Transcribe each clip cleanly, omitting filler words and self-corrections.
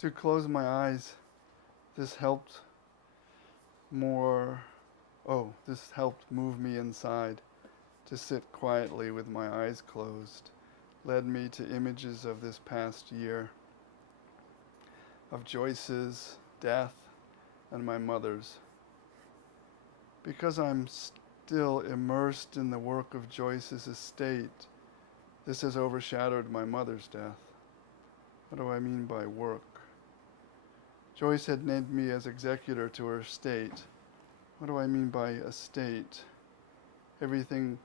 to close my eyes. This helped more. Oh, this helped move me inside. To sit quietly with my eyes closed led me to images of this past year, of Joyce's death and my mother's. Because I'm still immersed in the work of Joyce's estate, this has overshadowed my mother's death. What do I mean by work? Joyce had named me as executor to her estate. What do I mean by estate? Everything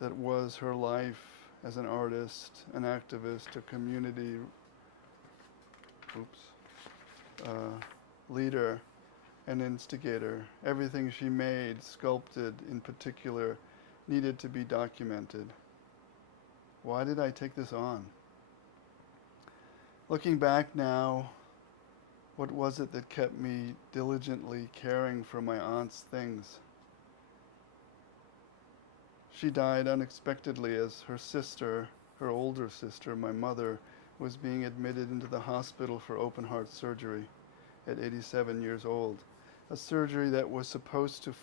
that was her life as an artist, an activist, a community leader, an instigator. Everything she made, sculpted in particular, needed to be documented. Why did I take this on? Looking back now, what was it that kept me diligently caring for my aunt's things? She died unexpectedly as her sister, her older sister, my mother, was being admitted into the hospital for open heart surgery at 87 years old. A surgery that was supposed to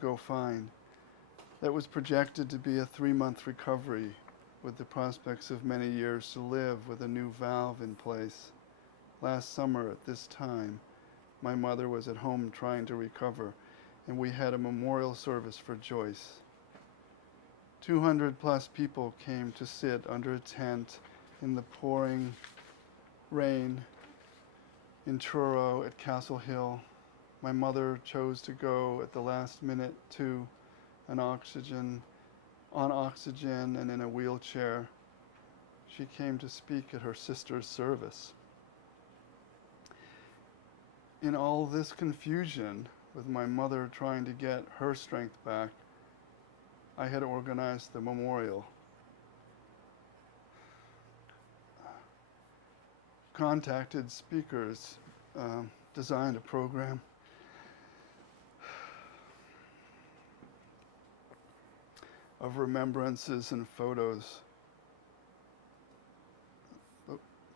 go fine, that was projected to be a 3-month recovery with the prospects of many years to live with a new valve in place. Last summer at this time, my mother was at home trying to recover, and we had a memorial service for Joyce. 200 plus people came to sit under a tent in the pouring rain in Truro at Castle Hill. My mother chose to go at the last minute to on oxygen and in a wheelchair. She came to speak at her sister's service. In all this confusion, with my mother trying to get her strength back, I had organized the memorial. Contacted speakers, designed a program. Of remembrances and photos.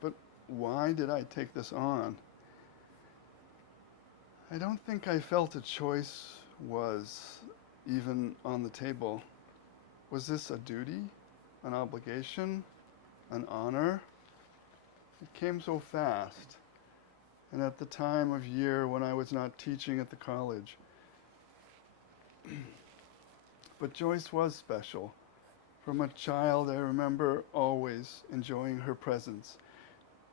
But why did I take this on? I don't think I felt a choice was even on the table. Was this a duty, an obligation, an honor? It came so fast, and at the time of year when I was not teaching at the college. But Joyce was special. From a child, I remember always enjoying her presence.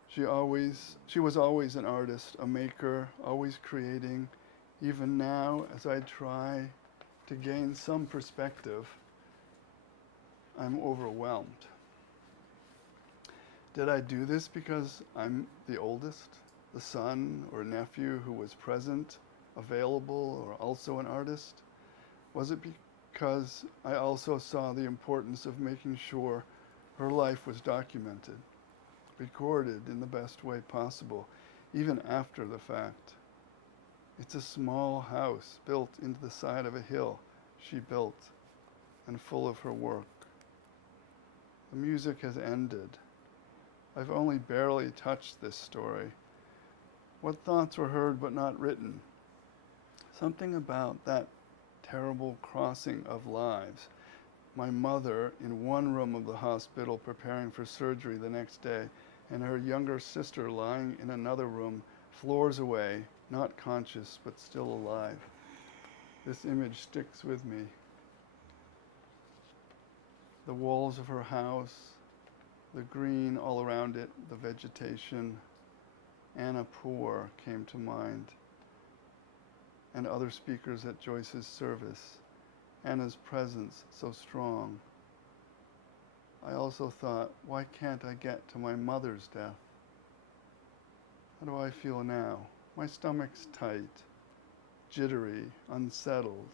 She was always an artist, a maker, always creating. Even now, as I try to gain some perspective, I'm overwhelmed. Did I do this because I'm the oldest, the son or nephew who was present, available, or also an artist? Was it because I also saw the importance of making sure her life was documented, recorded in the best way possible, even after the fact? It's a small house built into the side of a hill she built and full of her work. The music has ended. I've only barely touched this story. What thoughts were heard but not written? Something about that terrible crossing of lives. My mother in one room of the hospital preparing for surgery the next day, and her younger sister lying in another room, floors away, not conscious but still alive. This image sticks with me. The walls of her house, the green all around it, the vegetation. Anna Poor came to mind, and other speakers at Joyce's service. Anna's presence so strong. I also thought, why can't I get to my mother's death? How do I feel now? My stomach's tight, jittery, unsettled.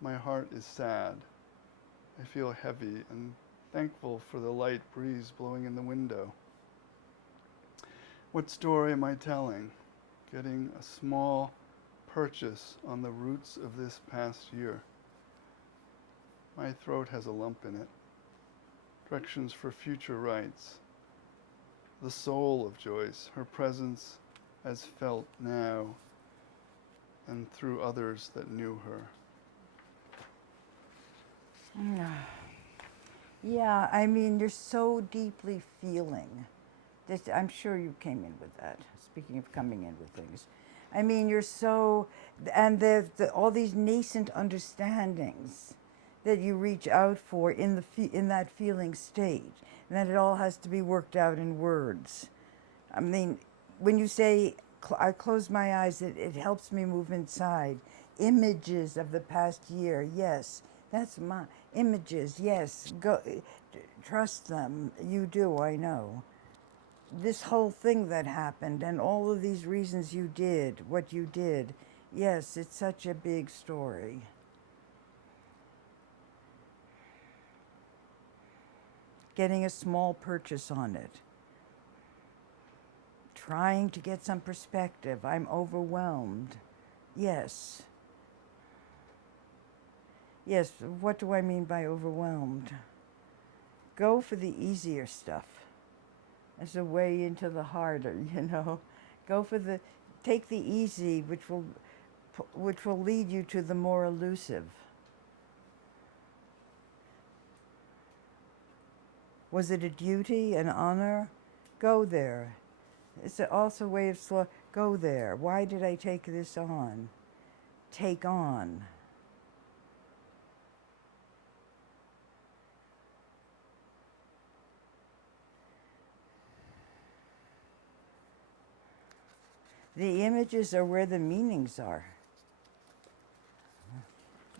My heart is sad. I feel heavy and thankful for the light breeze blowing in the window. What story am I telling? Getting a small purchase on the roots of this past year. My throat has a lump in it. Directions for future rites. the soul of Joyce, her presence as felt now and through others that knew her. Yeah, I mean, you're so deeply feeling. This, I'm sure you came in with that, speaking of coming in with things. I mean, you're so, and all these nascent understandings that you reach out for in that feeling state, and that it all has to be worked out in words. I mean, when you say, I close my eyes, it helps me move inside. Images of the past year, yes, that's my images, yes, go, trust them, you do, I know. This whole thing that happened and all of these reasons you did what you did, yes, it's such a big story. Getting a small purchase on it. Trying to get some perspective. I'm overwhelmed. Yes. Yes, what do I mean by overwhelmed? Go for the easier stuff as a way into the harder, you know. Take the easy, which will lead you to the more elusive. Was it a duty, an honor? Go there. It's also a way of go there. Why did I take this on? Take on. The images are where the meanings are.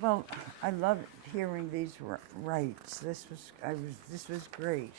Well, I love hearing these rights. This was great.